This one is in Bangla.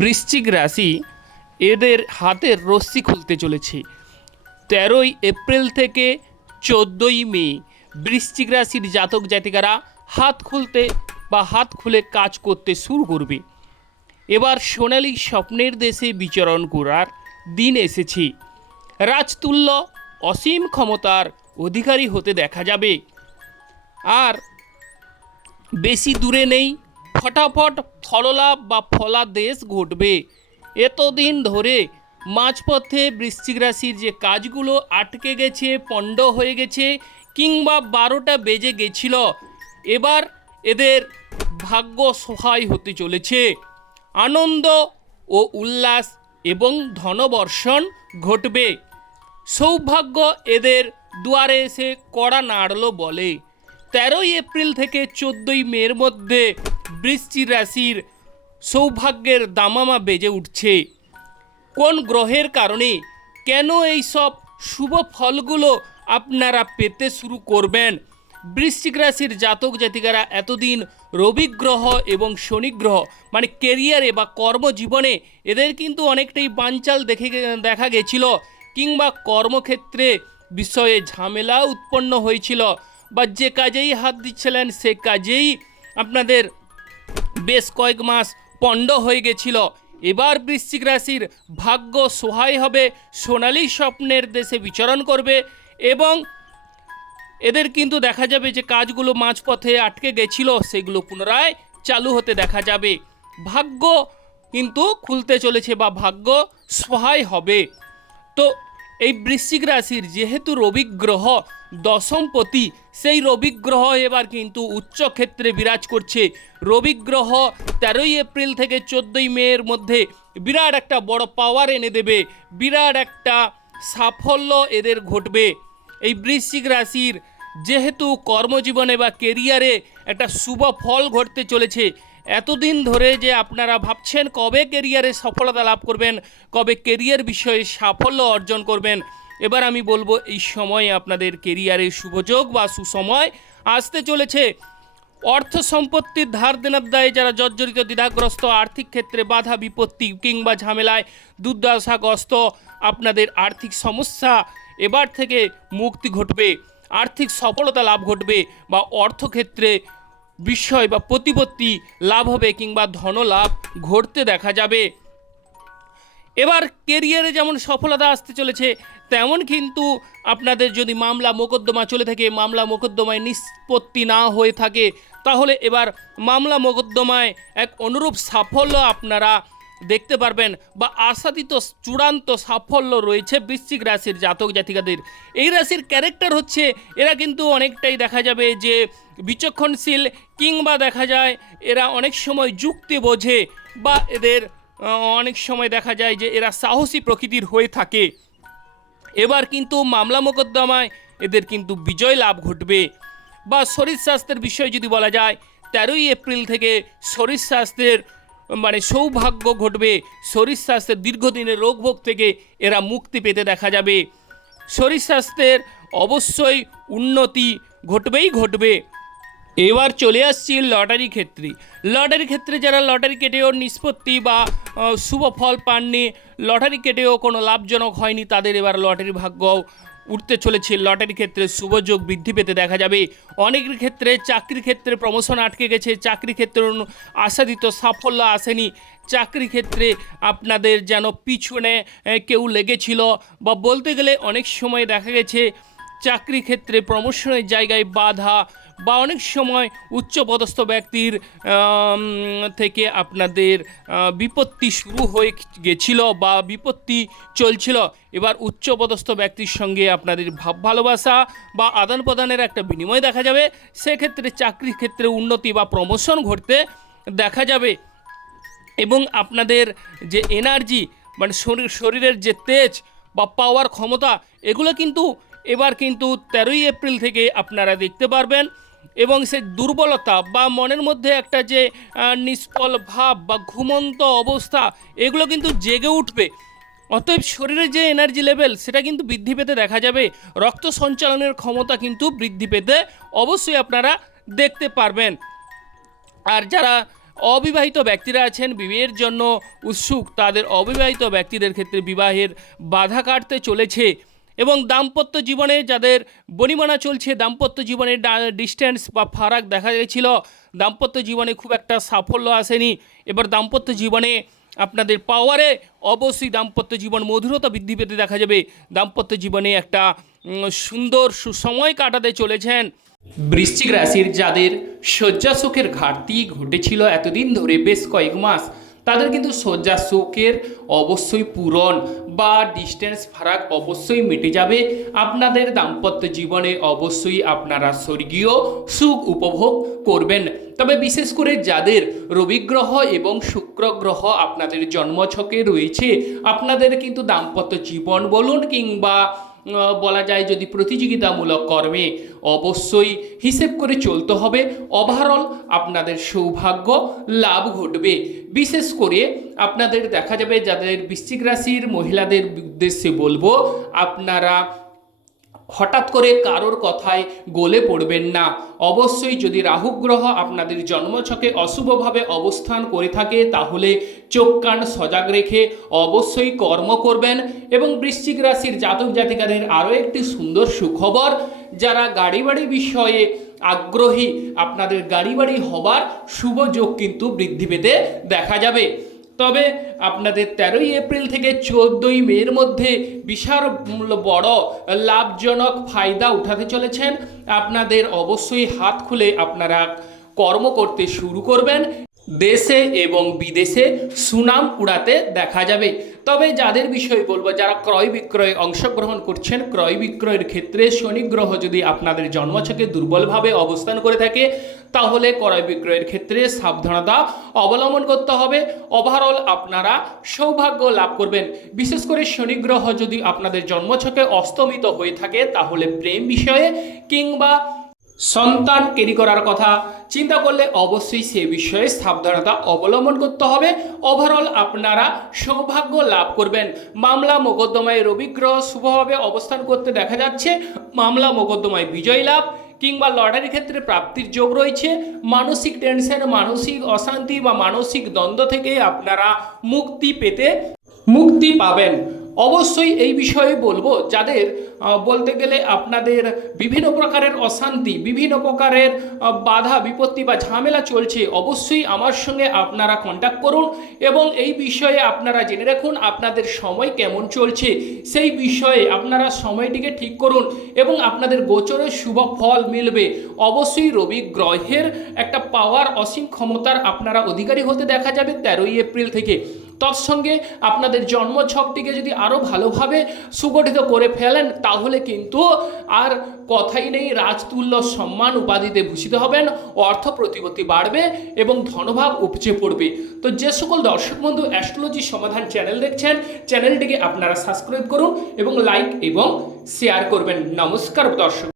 বৃশ্চিক রাশি এদের হাতের রশ্মি খুলতে চলেছে 13ই এপ্রিল থেকে 14ই মে। বৃশ্চিক রাশির জাতক জাতিকারা হাত খুলতে বা হাত খুলে কাজ করতে শুরু করবে। এবার সোনালি স্বপ্নের দেশে বিচরণ করার দিন এসেছে। রাজতুল্য অসীম ক্ষমতার অধিকারী হতে দেখা যাবে। আর বেশি দূরে নেই, ফটাফট ফললাভ বা ফলাদেশ ঘটবে। এতদিন ধরে মাঝপথে বৃশ্চিক রাশির যে কাজগুলো আটকে গেছে, পণ্ড হয়ে গেছে, কিংবা 12টা বেজে গেছিল, এবার এদের ভাগ্য সহায় হতে চলেছে। আনন্দ ও উল্লাস এবং ধনবর্ষণ ঘটবে। সৌভাগ্য এদের দুয়ারে এসে কড়া নাড়ল বলে। 13ই এপ্রিল থেকে 14ই মের মধ্যে বৃশ্চিক রাশির সৌভাগ্যের দামামা বেজে উঠছে। কোন গ্রহের কারণে, কেন এই সব শুভ ফলগুলো আপনারা পেতে শুরু করবেন? বৃশ্চিক রাশির জাতক জাতিকারা এতদিন রবি গ্রহ এবং শনি গ্রহ মানে কেরিয়ারে বা কর্মজীবনে এদের কিন্তু অনেকটাই বানচাল দেখা গেছিল, কিংবা কর্মক্ষেত্রে বিষয়ে ঝামেলা উৎপন্ন হয়েছিল, বা যে কাজেই হাত দিচ্ছিলেন সে কাজেই আপনাদের বেশ কয়েক মাস পণ্ড হয়ে গেছিল। এবার বৃশ্চিক রাশির ভাগ্য সহায় হবে, সোনালি স্বপ্নের দেশে বিচরণ করবে এবং এদের কিন্তু দেখা যাবে যে কাজগুলো মাঝপথে আটকে গেছিল সেগুলো পুনরায় চালু হতে দেখা যাবে। ভাগ্য কিন্তু খুলতে চলেছে বা ভাগ্য সহায় হবে। তো এই বৃশ্চিক রাশির যেহেতু রবি গ্রহ দশমপতি, সেই রবি গ্রহ এবার কিন্তু উচ্চ ক্ষেত্রে বিরাজ করছে। রবি গ্রহ 13ই এপ্রিল থেকে 14ই মের মধ্যে বিরাট একটা বড় পাওয়ার এনে দেবে, বিরাট একটা সাফল্য এদের ঘটবে। এই বৃশ্চিক রাশির যেহেতু কর্মজীবনে বা কেরিয়ারে একটা শুভ ফল ঘটতে চলেছে, এতদিন ধরে যে আপনারা ভাবছেন কবে কেরিয়ারে সফলতা লাভ করবেন, কবে কেরিয়ার বিষয়ে সাফল্য অর্জন করবেন, এবার আমি বলবো এই সময়ে আপনাদের কেরিয়ারে শুভযোগ বা সুসময় আসতে চলেছে। অর্থ সম্পত্তির ধার দেনার দায়ে যারা জর্জরিত, দ্বিধাগ্রস্ত, আর্থিক ক্ষেত্রে বাধা বিপত্তি কিংবা ঝামেলায় দুর্দশাগ্রস্ত, আপনাদের আর্থিক সমস্যা এবার থেকে মুক্তি ঘটবে, আর্থিক সফলতা লাভ ঘটবে, বা অর্থক্ষেত্রে বিষয় বা প্রতিপত্তি লাভ হবে কিংবা ধনলাভ ঘটতে দেখা যাবে। এবার কেরিয়ারে যেমন সফলতা আসতে চলেছে, তেমন কিন্তু আপনাদের যদি মামলা মোকদ্দমা চলে থাকে, মামলা মোকদ্দমায় নিষ্পত্তি না হয়ে থাকে, তাহলে এবার মামলা মোকদ্দমায় এক অনুরূপ সাফল্য আপনারা দেখতে পারবেন, বা আশাতীত চূড়ান্ত সাফল্য রয়েছে বৃশ্চিক রাশির জাতক জাতিকাদের। এই রাশির ক্যারেক্টার হচ্ছে এরা কিন্তু অনেকটাই দেখা যাবে যে বিচক্ষণশীল, কিংবা দেখা যায় এরা অনেক সময় যুক্তি বোঝে, বা এদের অনেক সময় দেখা যায় যে এরা সাহসী প্রকৃতির হয়ে থাকে। এবার কিন্তু মামলা মোকদ্দমায় এদের কিন্তু বিজয় লাভ ঘটবে। বা শরীর স্বাস্থ্যের বিষয়ে যদি বলা যায়, 13ই এপ্রিল থেকে শরীর স্বাস্থ্যের মানে সৌভাগ্য ঘটবে। শরীর স্বাস্থ্যের দীর্ঘদিনের রোগভোগ থেকে এরা মুক্তি পেতে দেখা যাবে। শরীর স্বাস্থ্যের অবশ্যই উন্নতি ঘটবেই ঘটবে। এবার চলে আসছি লটারি ক্ষেত্রে। লটারি ক্ষেত্রে যারা লটারি কেটেও নিষ্পত্তি বা শুভ ফল পাননি, লটারি কেটেও কোনো লাভজনক হয়নি, তাদের এবার লটারি ভাগ্য উঠতে চলেছে। লটারি ক্ষেত্রে শুভযোগ বৃদ্ধি পেতে দেখা যাবে। অনেকের ক্ষেত্রে চাকরির ক্ষেত্রে প্রমোশন আটকে গেছে, চাকরি ক্ষেত্রে আশাতীত সাফল্য আসেনি, চাকরি ক্ষেত্রে আপনাদের যেন পিছনে কেউ লেগেছিল, বা বলতে গেলে অনেক সময় দেখা গেছে চাকরি ক্ষেত্রে প্রমোশনের জায়গায় বাধা, বা অনেক সময় উচ্চপদস্থ ব্যক্তির থেকে আপনাদের বিপত্তি শুরু হয়ে গেছিল বা বিপত্তি চলছিল। এবার উচ্চপদস্থ ব্যক্তির সঙ্গে আপনাদের ভাব ভালোবাসা বা আদান প্রদানের একটা বিনিময় দেখা যাবে। সেক্ষেত্রে চাকরির ক্ষেত্রে উন্নতি বা প্রমোশন ঘটতে দেখা যাবে। এবং আপনাদের যে এনার্জি মানে শরীরের যে তেজ বা পাওয়ার ক্ষমতা, এগুলো কিন্তু এবার কিন্তু 13ই এপ্রিল থেকে আপনারা দেখতে পারবেন। এবং সেই দুর্বলতা বা মনের মধ্যে একটা যে নিষ্ফল ভাব বা ঘুমন্ত অবস্থা, এগুলো কিন্তু জেগে উঠবে। অতএব শরীরের যে এনার্জি লেভেল সেটা কিন্তু বৃদ্ধি পেতে দেখা যাবে। রক্ত সঞ্চালনের ক্ষমতা কিন্তু বৃদ্ধি পেতে অবশ্যই আপনারা দেখতে পারবেন। আর যারা অবিবাহিত ব্যক্তিরা আছেন বিবাহের জন্য উৎসুক, তাদের অবিবাহিত ব্যক্তিদের ক্ষেত্রে বিবাহের বাধা কাটতে চলেছে। এবং দাম্পত্য জীবনে যাদের বনিমানা চলছে, দাম্পত্য জীবনে ডিস্টেন্স বা ফারাক দেখা গেছিল, দাম্পত্য জীবনে খুব একটা সাফল্য আসেনি, এবার দাম্পত্য জীবনে আপনাদের পাওয়ারে অবশ্যই দাম্পত্য জীবন মধুরতা বৃদ্ধি পেতে দেখা যাবে। দাম্পত্য জীবনে একটা সুন্দর সুসময় কাটাতে চলেছেন। বৃশ্চিক রাশির যাদের শয্যা সুখের ঘাটতি ঘটেছিল এতদিন ধরে, বেশ কয়েক মাস, তাদের কিন্তু শয্যা সুখের অবশ্যই পূরণ বা ডিস্টেন্স ফারাক অবশ্যই মিটে যাবে। আপনাদের দাম্পত্য জীবনে অবশ্যই আপনারা স্বর্গীয় সুখ উপভোগ করবেন। তবে বিশেষ করে যাদের রবি গ্রহ এবং শুক্র গ্রহ আপনাদের জন্মছকে রয়েছে, আপনাদের কিন্তু দাম্পত্য জীবন বলুন কিংবা বলা যায় যদি প্রতিযোগিতামূলক কর্মে অবশ্যই হিসেব করে চলতে হবে। ওভারঅল আপনাদের সৌভাগ্য লাভ ঘটবে। বিশেষ করে আপনাদের দেখা যাবে যাদের বৃশ্চিক রাশির মহিলাদের উদ্দেশ্যে বলবো, আপনারা হঠাৎ করে কারোর কথায় গলে পড়বেন না। অবশ্যই যদি রাহু গ্রহ আপনাদের জন্মছকে অশুভভাবে অবস্থান করে থাকে তাহলে চোখ কান সজাগ রেখে অবশ্যই কর্ম করবেন। এবং বৃশ্চিক রাশির জাতক জাতিকাদের আরও একটি সুন্দর সুখবর, যারা গাড়ি বাড়ি বিষয়ে আগ্রহী, আপনাদের গাড়ি বাড়ি হবার শুভ যোগ কিন্তু বৃদ্ধি পেতে দেখা যাবে। তবে আপনাদের 13ই এপ্রিল থেকে 14ই মের মধ্যে বিশাল বড় লাভজনক ফায়দা উঠাতে চলেছেন। আপনাদের অবশ্যই হাত খুলে আপনারা কর্ম করতে শুরু করবেন। দেশে এবং বিদেশে সুনাম কুড়াতে দেখা যাবে। তবে যাদের বিষয়ে বলবো, যারা ক্রয় বিক্রয়ে অংশগ্রহণ করছেন, ক্রয় বিক্রয়ের ক্ষেত্রে শনি গ্রহ যদি আপনাদের জন্মছকে দুর্বলভাবে অবস্থান করে থাকে তাহলে ক্রয় বিক্রয়ের ক্ষেত্রে সাবধানতা অবলম্বন করতে হবে। ওভারঅল আপনারা সৌভাগ্য লাভ করবেন। বিশেষ করে শনি গ্রহ যদি আপনাদের জন্মছকে অস্তমিত হয়ে থাকে তাহলে প্রেম বিষয়ে কিংবা সন্তান ক্যারি করার কথা চিন্তা করলে অবশ্যই সে বিষয়ে সাবধানতা অবলম্বন করতে হবে। ওভারঅল আপনারা সৌভাগ্য লাভ করবেন। মামলা মোকদ্দমায় রবি গ্রহ শুভভাবে অবস্থান করতে দেখা যাচ্ছে। মামলা মোকদ্দমায় বিজয় লাভ কিংবা লটারির ক্ষেত্রে প্রাপ্তির যোগ রয়েছে। মানসিক টেনশন, মানসিক অশান্তি বা মানসিক দ্বন্দ্ব থেকে আপনারা মুক্তি পাবেন। অবশ্যই এই বিষয়ে বলবো, যাদের বলতে গেলে আপনাদের বিভিন্ন প্রকারের অশান্তি, বিভিন্ন প্রকারের বাধা বিপত্তি বা ঝামেলা চলছে, অবশ্যই আমার সঙ্গে আপনারা কন্ট্যাক্ট করুন এবং এই বিষয়ে আপনারা জেনে রাখুন আপনাদের সময় কেমন চলছে। সেই বিষয়ে আপনারা সময়টিকে ঠিক করুন এবং আপনাদের গোচরে শুভ ফল মিলবে। অবশ্যই রবি গ্রহের একটা পাওয়ার, অসীম ক্ষমতার আপনারা অধিকারী হতে দেখা যাবে 13ই এপ্রিল থেকে। তৎসঙ্গে আপনাদের জন্মছকটিকে যদি আরও ভালোভাবে সুগঠিত করে ফেলেন তাহলে কিন্তু আর কথাই নেই, রাজতুল্য সম্মান উপাধিতে ভূষিত হবেন, অর্থ প্রতিপত্তি বাড়বে এবং ধনভাব উপচে পড়বে। তো যে সকল দর্শক বন্ধু অ্যাস্ট্রোলজি সমাধান চ্যানেল দেখছেন, চ্যানেলটিকে আপনারা সাবস্ক্রাইব করুন এবং লাইক এবং শেয়ার করবেন। নমস্কার দর্শক।